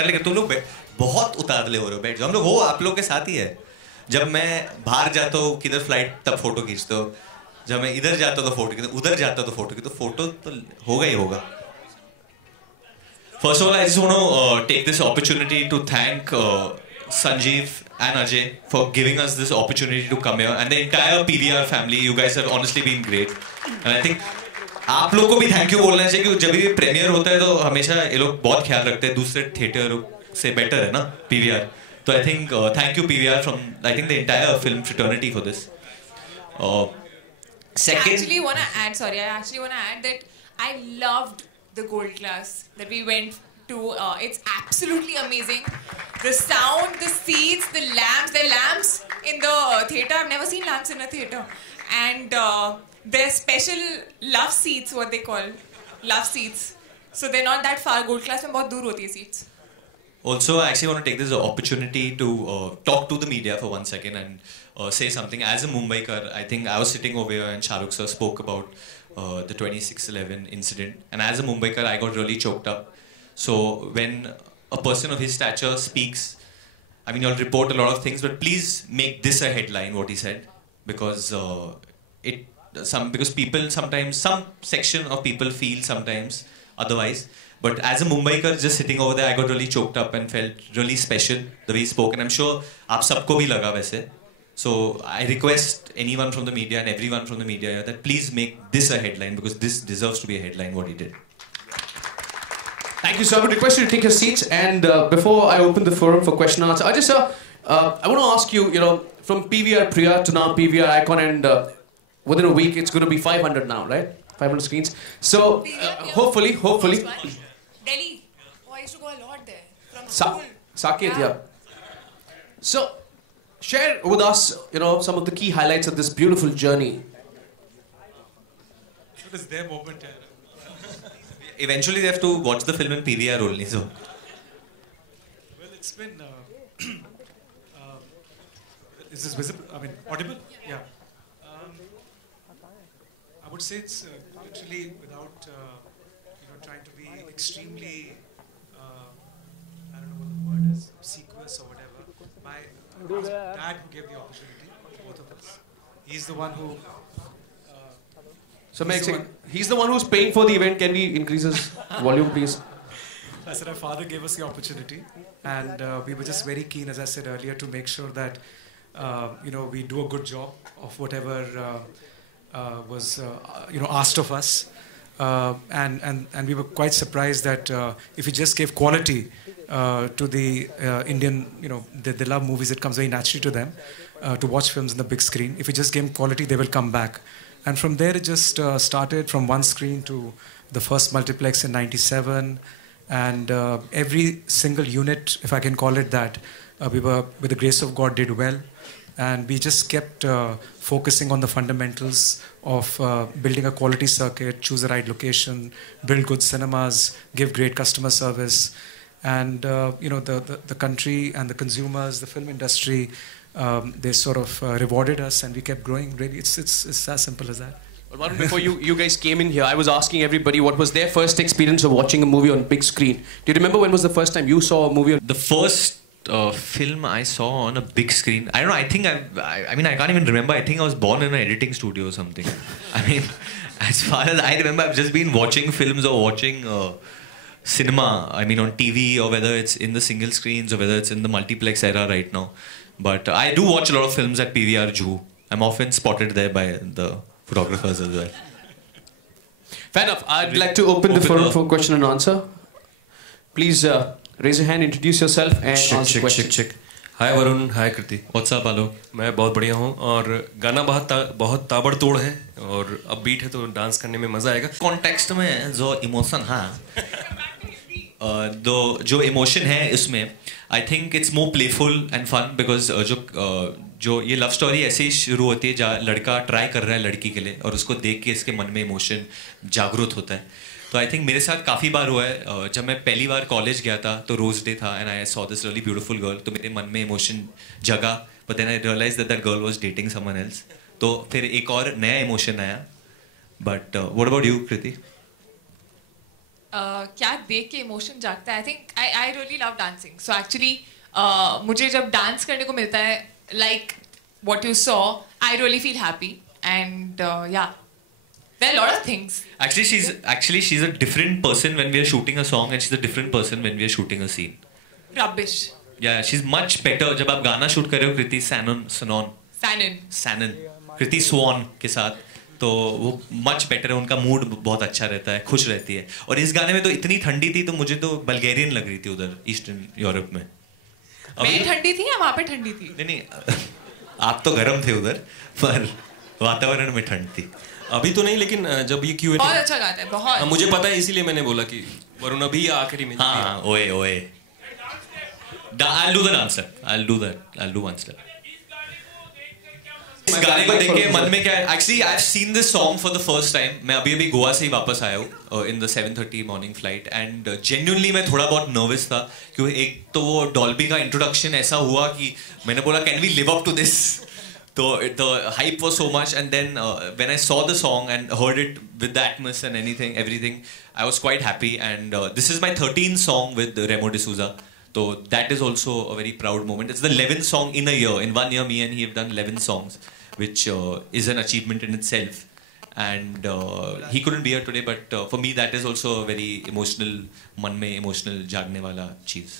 कर लेंगे। तुम लोग बहुत उतावले हो रहे हो, बैठ जाओ। हम लोग हो आप लोग के साथ ही है। जब मैं बाहर जाता हूँ किधर फ्लाइट, तब फोटो खींचते हो। जब मैं इधर जाता हूँ तो फोटो खींचते, उधर जाता हूँ तो फोटो खींचते, तो फोटो तो होगा ही होगा। First of all, I just want to take this opportunity to thank Sanjeev and Ajay for giving us this opportunity to come here, and the entire PVR family. You guys have honestly been great, and I think आप लोग को भी thank you बोलना चाहिए, क्योंकि जब भी premiere होता है तो हमेशा ये लोग बहुत ख्याल रखते हैं, दूसरे थिएटर से बेटर है ना पीवीआर। तो I think thank you PVR from I think the entire film fraternity for this. Second, I actually want to add that I loved the gold class that we went to. It's absolutely amazing. The sound, the seats, the lamps in the theater. I've never seen lamps in a theater. And they're special love seats, what they call love seats. So they're not that far. Gold class में बहुत दूर होती है seats. Also, I actually want to take this opportunity to talk to the media for 1 second and say something. As a Mumbaikar, I think I was sitting over here and Shahrukh sir spoke about the 26/11 incident. And as a Mumbaikar, I got really choked up. So when a person of his stature speaks, I mean, you'll report a lot of things, but please make this a headline, what he said. Because because people sometimes, some section of people feel sometimes otherwise. But as a Mumbaikar, just sitting over there, I got really choked up and felt really special the way he spoke. And I'm sure आप सबको भी लगा वैसे. So I request anyone from the media and everyone from the media that please make this a headline, because this deserves to be a headline, what he did. Thank you, sir. I would request you to take your seats. And before I open the forum for question and answer, I want to ask you, from PVR Priya to now PVR Icon, and within a week it's going to be 500 now, right? 500 screens. So hopefully. Delhi. Oh, I used to go a lot there. From school. Saket, yeah. So, share with us, some of the key highlights of this beautiful journey. It is their moment. Eventually, they have to watch the film in PVR only. So, well, it's been. Is this visible? I mean, audible? Yeah. I would say it's literally without. Trying to be extremely, I don't know what the word is, sequence or whatever. My dad who gave the opportunity to both of us. He's the one who. He's the one who's paying for the event. Can we increase his volume, please? I said our father gave us the opportunity, and we were just very keen, as I said earlier, to make sure that we do a good job of whatever was asked of us. And we were quite surprised that if we just gave quality to the Indian, they love movies, it comes very naturally to them to watch films in the big screen. If we just gave quality, they will come back. And from there it just started from one screen to the first multiplex in '97. And every single unit, if I can call it that, we were, with the grace of God, did well. And we just kept focusing on the fundamentals of building a quality circuit, choose the right location, build good cinemas, give great customer service. And, the country and the consumers, the film industry, they sort of rewarded us, and we kept growing. Really, it's as simple as that. But Varun, before you guys came in here, I was asking everybody what was their first experience of watching a movie on big screen. Do you remember when was the first time you saw a movie on... The first film I saw on a big screen, I don't know, I think I mean, I can't even remember. I think I was born in an editing studio or something. I mean, as far as I remember, I've just been watching films or watching cinema, I mean, on TV, or whether it's in the single screens or whether it's in the multiplex era right now. But I do watch a lot of films at PVR Juhu. I'm often spotted there by the photographers as well. Fair enough. I'd like to open the forum for question and answer. Please raise your hand, introduce yourself and ask the question. Hi Varun, hi Kriti. What's up, Alok? मैं बहुत बढ़िया हूँ और गाना बहुत ताबड़तोड़ है और अब बीट है तो डांस करने में मजा आएगा। कॉन्टेक्स्ट में जो इमोशन जो इमोशन है इसमें, I think it's more playful and fun, because जो ये लव स्टोरी ऐसे ही शुरू होती है जहाँ लड़का ट्राई कर रहा है लड़की के लिए और उसको देख के इसके मन में इमोशन जागरूक होता है। तो आई थिंक मेरे साथ काफ़ी बार हुआ है। जब मैं पहली बार कॉलेज गया था तो रोज डे था and I saw this really beautiful girl, तो मेरे मन में इमोशन जगा, but then I realize that girl was dating someone else, तो फिर एक और नया इमोशन आया। But what about you Kriti? क्या देख के इमोशन जागता है. I think I really love dancing. So actually मुझे जब डांस करने को मिलता है, like what you saw, I really feel happy. And yeah, there are a lot of things. Actually she's a different person when we are shooting a song, and she's a different person when we are shooting a scene. Rubbish. Yeah, she's much better. जब आप गाना shoot कर रहे हो कृति सैनन कृति स्वान के साथ, तो वो मच बेटर है. उनका मूड बहुत अच्छा रहता है, खुश रहती है. और इस गाने में तो इतनी ठंडी थी, तो मुझे तो बल्गेरियन लग रही थी उधर ईस्टर्न यूरोप में. मैं ठंडी थी या वहाँ पे ठंडी थी? नहीं आप तो गर्म थे उधर, पर वातावरण में ठंड थी. अभी तो नहीं, लेकिन जब ये क्यों बहुत अच्छा गाता है, बहुत. मुझे पता है, इसीलिए मैंने बोला कि वरुण अभी आखिरी में. हाँ ओए I'll do the dancer. I'll do one step. इस गाने को देख के मन में क्या है? Actually, I've seen this song for the first time. मैं अभी गोवा से ही वापस आया हूँ in the 7:30 morning flight, and genuinely मैं थोड़ा बहुत nervous था, क्योंकि एक तो वो डॉल्बी का introduction ऐसा हुआ कि मैंने बोला can we live up to this? So the hype was so much, and then when I saw the song and heard it with the atmosphere and everything, I was quite happy. And this is my 13th song with Remo D'Souza. So that is also a very proud moment. It's the 11th song in a year. In 1 year, me and he have done 11 songs, which is an achievement in itself. And he couldn't be here today, but for me that is also a very emotional, मन में emotional जागने वाला चीज.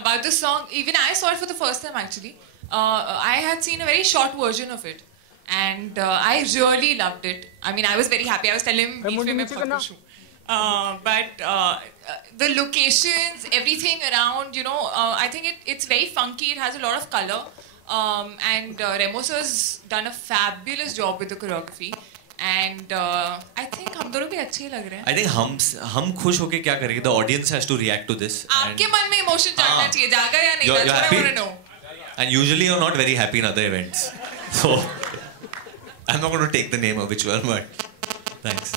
About the song, even I saw it for the first time actually. I had seen a very short version of it, and I really loved it. I mean, I was very happy. I was telling him, बीच में मैं बहुत खुश हूँ. But the locations, everything around, you know, I think it's very funky. It has a lot of color, and Remo sir's done a fabulous job with the choreography. And I think हम दोनों भी अच्छे लग रहे हैं. I think हम खुश होके क्या करेंगे? The audience has to react to this. आपके मन में emotion जागना चाहिए, जागा या नहीं? That's what I want to know. And usually you're not very happy in other events, so I'm not going to take the name of which one, but thanks.